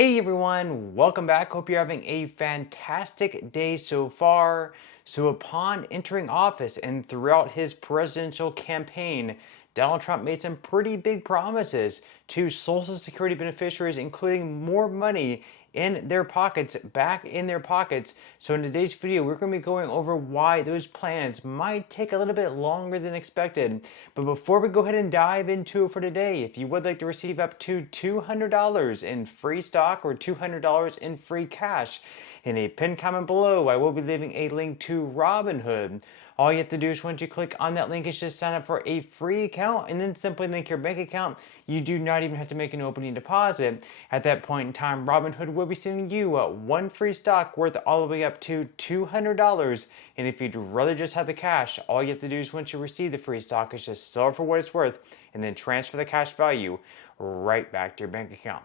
Hey everyone, welcome back. Hope you're having a fantastic day so far. So, upon entering office and throughout his presidential campaign, Donald Trump made some pretty big promises to Social Security beneficiaries, including more money in their pockets, back in their pockets. So in today's video, we're going to be going over why those plans might take a little bit longer than expected. But before we go ahead and dive into it for today, if you would like to receive up to $200 in free stock or $200 in free cash, in a pinned comment below, I will be leaving a link to Robinhood. All you have to do is once you click on that link is just sign up for a free account and then simply link your bank account. You do not even have to make an opening deposit. At that point in time, Robinhood will be sending you one free stock worth all the way up to $200. And if you'd rather just have the cash, all you have to do is once you receive the free stock is just sell it for what it's worth and then transfer the cash value right back to your bank account.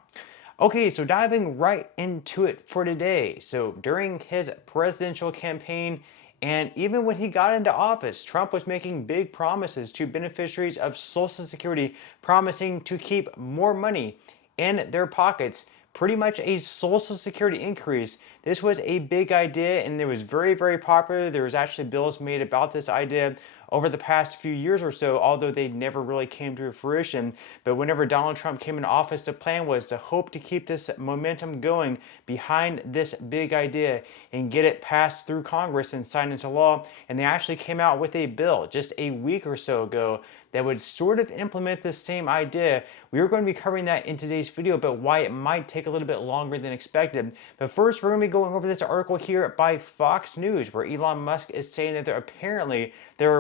Okay, so diving right into it for today. So during his presidential campaign, and even when he got into office, Trump was making big promises to beneficiaries of Social Security, promising to keep more money in their pockets. Pretty much a Social Security increase. This was a big idea and it was very, very popular. There was actually bills made about this idea over the past few years or so, although they never really came to fruition. But whenever Donald Trump came into office, the plan was to hope to keep this momentum going behind this big idea and get it passed through Congress and signed into law. And they actually came out with a bill just a week or so ago that would sort of implement this same idea. We are going to be covering that in today's video, but why it might take a little bit longer than expected. But first, we're going to be going over this article here by Fox News, where Elon Musk is saying that there are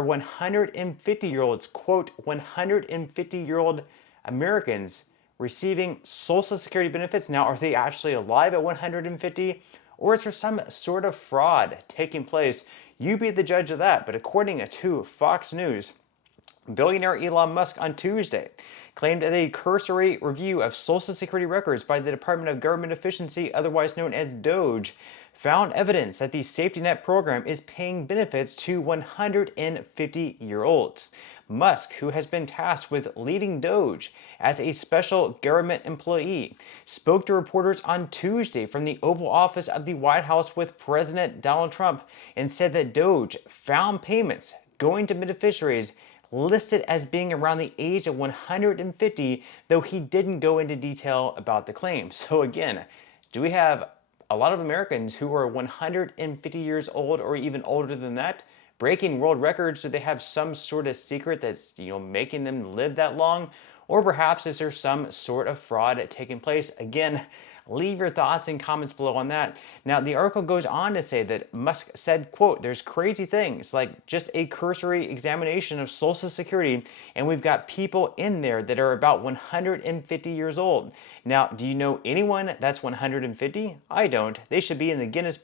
150-year-olds, quote, 150-year-old Americans receiving Social Security benefits. Now, are they actually alive at 150? Or is there some sort of fraud taking place? You be the judge of that. But according to Fox News, billionaire Elon Musk on Tuesday claimed that a cursory review of Social Security records by the Department of Government Efficiency, otherwise known as DOGE, found evidence that the safety net program is paying benefits to 150-year-olds. Musk, who has been tasked with leading DOGE as a special government employee, spoke to reporters on Tuesday from the Oval Office of the White House with President Donald Trump and said that DOGE found payments going to beneficiaries listed as being around the age of 150, though he didn't go into detail about the claim. So again, do we have a lot of Americans who are 150 years old or even older than that, breaking world records? Do they have some sort of secret that's making them live that long? Or perhaps is there some sort of fraud taking place? Again, leave your thoughts and comments below on that. Now, the article goes on to say that Musk said, quote, there's crazy things like just a cursory examination of Social Security, and we've got people in there that are about 150 years old. Now, do you know anyone that's 150? I don't. They should be in the Guinness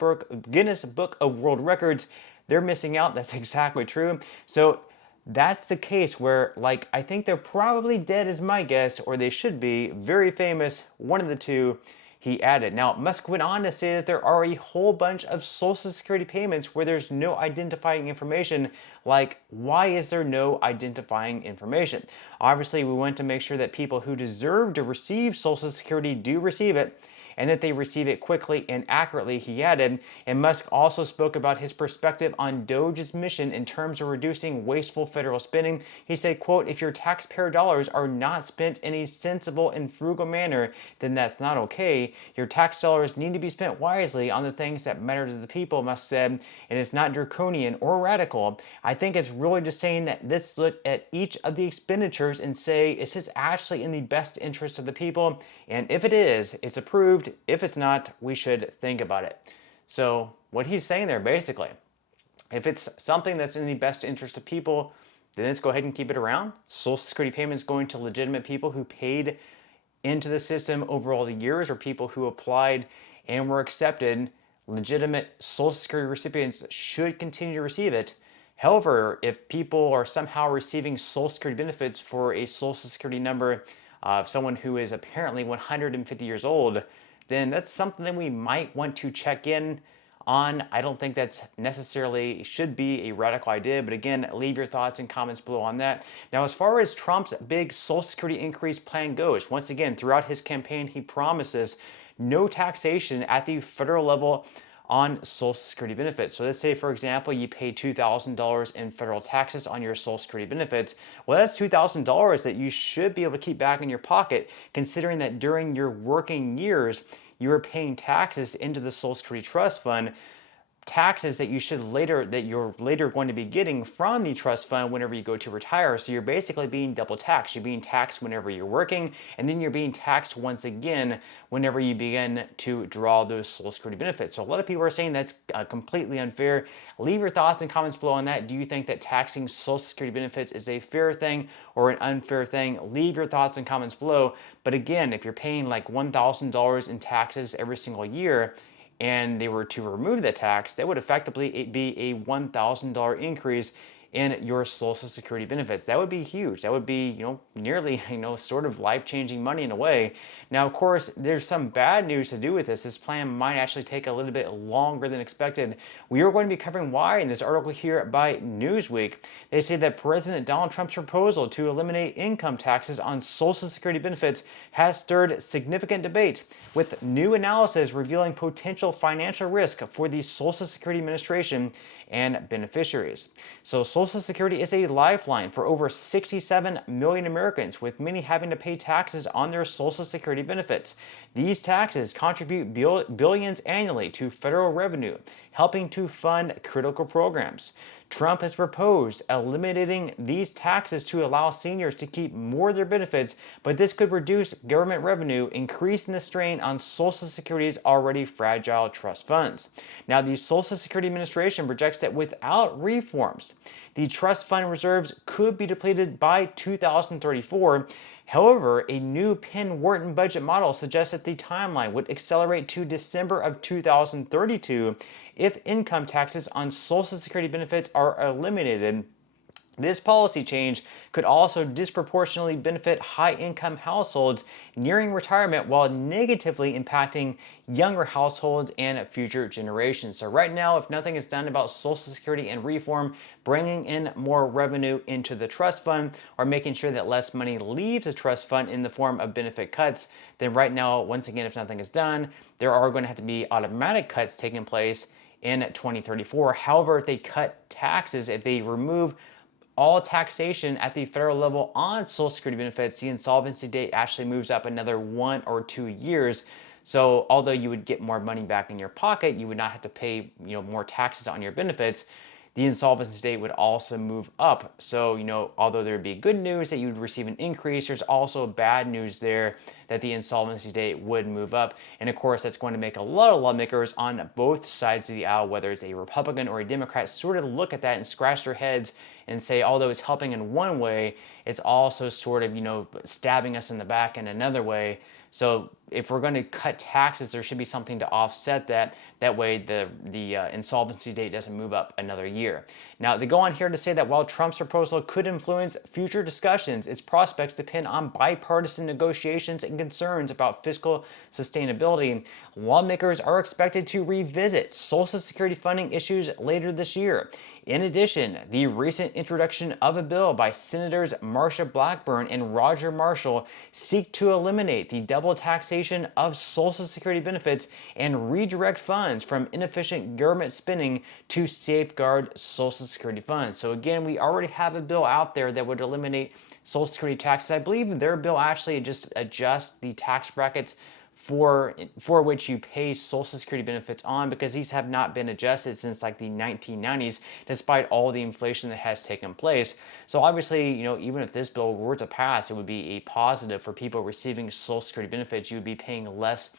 Book of World Records. They're missing out. That's exactly true. So that's the case where, I think they're probably dead is my guess, or they should be very famous, one of the two, he added. Now, Musk went on to say that there are a whole bunch of Social Security payments where there's no identifying information. Like, why is there no identifying information? Obviously, we want to make sure that people who deserve to receive Social Security do receive it, and that they receive it quickly and accurately, he added. And Musk also spoke about his perspective on DOGE's mission in terms of reducing wasteful federal spending. He said, quote, if your taxpayer dollars are not spent in a sensible and frugal manner, then that's not okay. Your tax dollars need to be spent wisely on the things that matter to the people, Musk said, and it's not draconian or radical. I think it's really just saying that let's look at each of the expenditures and say, is this actually in the best interest of the people? And if it is, it's approved. If it's not, we should think about it. So what he's saying there, basically, if it's something that's in the best interest of people, then let's go ahead and keep it around. Social Security payments going to legitimate people who paid into the system over all the years, or people who applied and were accepted. Legitimate Social Security recipients should continue to receive it. However, if people are somehow receiving Social Security benefits for a Social Security number of someone who is apparently 150 years old, then that's something that we might want to check in on. I don't think that's necessarily should be a radical idea, but again, leave your thoughts and comments below on that. Now, as far as Trump's big Social Security increase plan goes, once again, throughout his campaign, he promises no taxation at the federal level on Social Security benefits. So let's say, for example, you pay $2,000 in federal taxes on your Social Security benefits. Well, that's $2,000 that you should be able to keep back in your pocket, considering that during your working years, you are paying taxes into the Social Security Trust Fund, taxes that you're later going to be getting from the trust fund whenever you go to retire. So you're basically being double taxed. You're being taxed whenever you're working, and then you're being taxed once again whenever you begin to draw those Social Security benefits. So a lot of people are saying that's completely unfair. Leave your thoughts and comments below on that. Do you think that taxing Social Security benefits is a fair thing or an unfair thing? Leave your thoughts and comments below. But again, if you're paying like $1,000 in taxes every single year, and they were to remove the tax, that would effectively be a $1,000 increase in your Social Security benefits. That would be huge. That would be, nearly, sort of life-changing money in a way. Now, of course, there's some bad news to do with this. This plan might actually take a little bit longer than expected. We are going to be covering why in this article here by Newsweek. They say that President Donald Trump's proposal to eliminate income taxes on Social Security benefits has stirred significant debate, with new analysis revealing potential financial risk for the Social Security Administration and beneficiaries. So Social Security is a lifeline for over 67 million Americans, with many having to pay taxes on their Social Security benefits. These taxes contribute billions annually to federal revenue, helping to fund critical programs. Trump has proposed eliminating these taxes to allow seniors to keep more of their benefits, but this could reduce government revenue, increasing the strain on Social Security's already fragile trust funds. Now, the Social Security Administration projects that without reforms, the trust fund reserves could be depleted by 2034. However, a new Penn-Wharton budget model suggests that the timeline would accelerate to December of 2032 if income taxes on Social Security benefits are eliminated. This policy change could also disproportionately benefit high-income households nearing retirement while negatively impacting younger households and future generations. So right now, if nothing is done about Social Security and reform, bringing in more revenue into the trust fund or making sure that less money leaves the trust fund in the form of benefit cuts, then right now, once again, if nothing is done, there are going to have to be automatic cuts taking place in 2034. However, if they cut taxes, if they remove all taxation at the federal level on Social Security benefits, the insolvency date actually moves up another 1 or 2 years. So although you would get more money back in your pocket, you would not have to pay more taxes on your benefits. The insolvency date would also move up. So, although there would be good news that you would receive an increase, there's also bad news there that the insolvency date would move up. And of course, that's going to make a lot of lawmakers on both sides of the aisle, whether it's a Republican or a Democrat, sort of look at that and scratch their heads and say, although it's helping in one way, it's also sort of, stabbing us in the back in another way. So if we're going to cut taxes, there should be something to offset that. That way the insolvency date doesn't move up another year. Now, they go on here to say that while Trump's proposal could influence future discussions, its prospects depend on bipartisan negotiations and concerns about fiscal sustainability. Lawmakers are expected to revisit Social Security funding issues later this year. In addition, the recent introduction of a bill by Senators Marsha Blackburn and Roger Marshall seek to eliminate the double taxation of Social Security benefits and redirect funds from inefficient government spending to safeguard Social Security funds. So again, we already have a bill out there that would eliminate Social Security taxes. I believe their bill actually just adjusts the tax brackets for which you pay Social Security benefits on, because these have not been adjusted since like the 1990s, despite all the inflation that has taken place. So obviously, even if this bill were to pass, it would be a positive for people receiving Social Security benefits. You would be paying less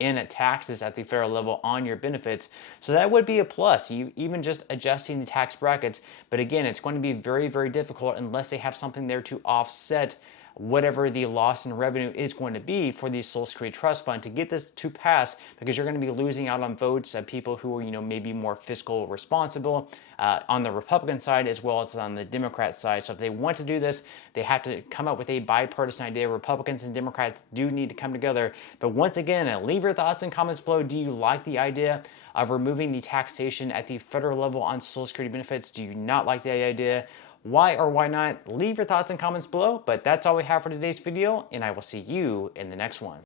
in taxes at the federal level on your benefits. So that would be a plus, you even just adjusting the tax brackets. But again, it's going to be very, very difficult unless they have something there to offset whatever the loss in revenue is going to be for the Social Security Trust Fund to get this to pass, because you're going to be losing out on votes of people who are, maybe more fiscal responsible on the Republican side as well as on the Democrat side. So if they want to do this, they have to come up with a bipartisan idea. Republicans and Democrats do need to come together. But once again, leave your thoughts and comments below. Do you like the idea of removing the taxation at the federal level on Social Security benefits? Do you not like the idea? Why or why not? Leave your thoughts and comments below. But that's all we have for today's video, and I will see you in the next one.